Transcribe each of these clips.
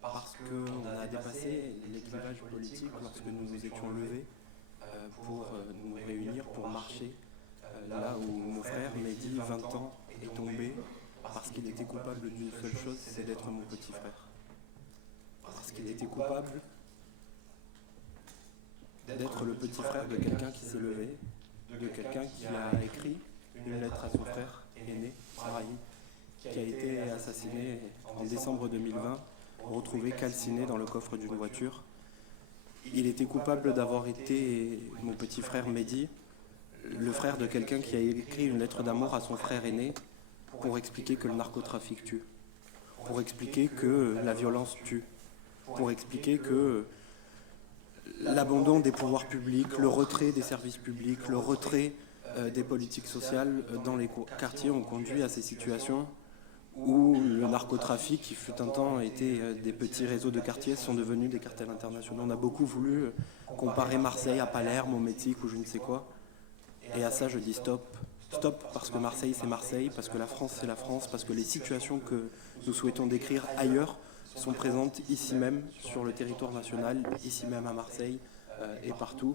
parce qu'on a dépassé les clivages politiques lorsque nous nous étions levés pour nous réunir, pour marcher là où mon frère Mehdi, 20 ans, est tombé parce qu'il était coupable d'une seule chose, c'est d'être mon petit frère. Parce qu'il était coupable d'être le petit frère de quelqu'un qui s'est levé, de quelqu'un qui a écrit une lettre à son frère aîné, Brahim, qui a été assassiné en décembre 2020, retrouvé calciné dans le coffre d'une voiture. Il était coupable d'avoir été mon petit frère Mehdi, le frère de quelqu'un qui a écrit une lettre d'amour à son frère aîné pour expliquer que le narcotrafic tue, pour expliquer que la violence tue, pour expliquer que l'abandon des pouvoirs publics, le retrait des services publics, le retrait des politiques sociales dans les quartiers ont conduit à ces situations où le narcotrafic, qui fut un temps était des petits réseaux de quartiers, sont devenus des cartels internationaux. On a beaucoup voulu comparer Marseille à Palerme, au Mexique ou je ne sais quoi. Et à ça, je dis stop. Stop, parce que Marseille, c'est Marseille, parce que la France, c'est la France, parce que les situations que nous souhaitons décrire ailleurs sont présentes ici même, sur le territoire national, ici même à Marseille et partout.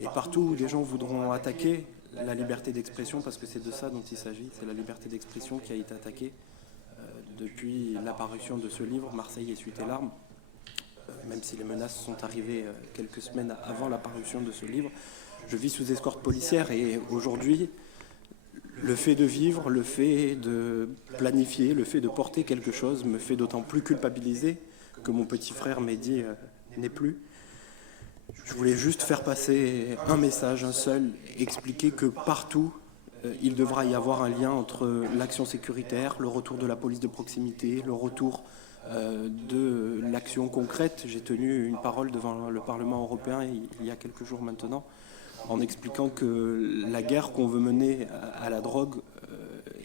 Et partout où les gens voudront attaquer la liberté d'expression, parce que c'est de ça dont il s'agit, c'est la liberté d'expression qui a été attaquée depuis l'apparition de ce livre, Marseille essuie tes larmes, même si les menaces sont arrivées quelques semaines avant l'apparition de ce livre. Je vis sous escorte policière et aujourd'hui, le fait de vivre, le fait de planifier, le fait de porter quelque chose me fait d'autant plus culpabiliser que mon petit frère Mehdi n'est plus. Je voulais juste faire passer un message, un seul, expliquer que partout, il devra y avoir un lien entre l'action sécuritaire, le retour de la police de proximité, le retour de l'action concrète. J'ai tenu une parole devant le Parlement européen il y a quelques jours maintenant, en expliquant que la guerre qu'on veut mener à la drogue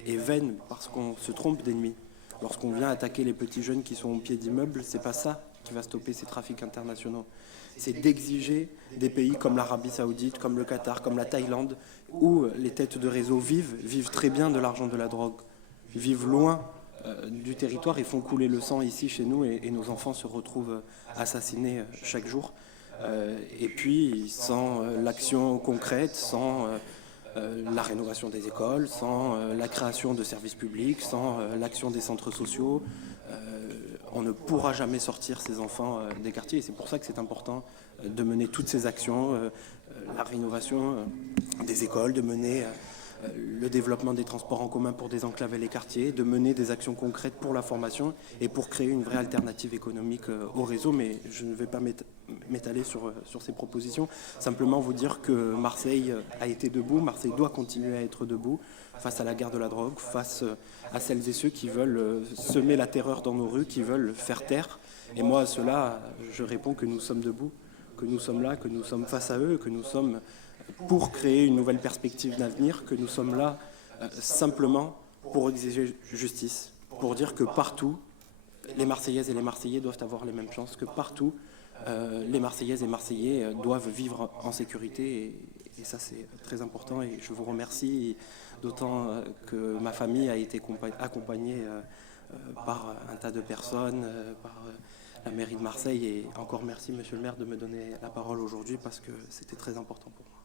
est vaine parce qu'on se trompe d'ennemis. Lorsqu'on vient attaquer les petits jeunes qui sont au pied d'immeubles, c'est pas ça qui va stopper ces trafics internationaux. C'est d'exiger des pays comme l'Arabie Saoudite, comme le Qatar, comme la Thaïlande, où les têtes de réseau vivent très bien de l'argent de la drogue, vivent loin du territoire et font couler le sang ici chez nous et nos enfants se retrouvent assassinés chaque jour. Et puis sans l'action concrète, sans la rénovation des écoles, sans la création de services publics, sans l'action des centres sociaux, on ne pourra jamais sortir ces enfants des quartiers. Et c'est pour ça que c'est important de mener toutes ces actions, la rénovation des écoles, de mener le développement des transports en commun pour désenclaver les quartiers, de mener des actions concrètes pour la formation et pour créer une vraie alternative économique au réseau. Mais je ne vais pas m'étaler sur ces propositions, simplement vous dire que Marseille a été debout, Marseille doit continuer à être debout face à la guerre de la drogue, face à celles et ceux qui veulent semer la terreur dans nos rues, qui veulent faire taire. Et moi à cela, je réponds que nous sommes debout, que nous sommes là, que nous sommes face à eux, que nous sommes pour créer une nouvelle perspective d'avenir, que nous sommes là simplement pour exiger justice, pour dire que partout, les Marseillaises et les Marseillais doivent avoir les mêmes chances, que partout, les Marseillaises et Marseillais doivent vivre en sécurité et ça c'est très important et je vous remercie d'autant que ma famille a été accompagnée par un tas de personnes, par la mairie de Marseille et encore merci monsieur le maire de me donner la parole aujourd'hui parce que c'était très important pour moi.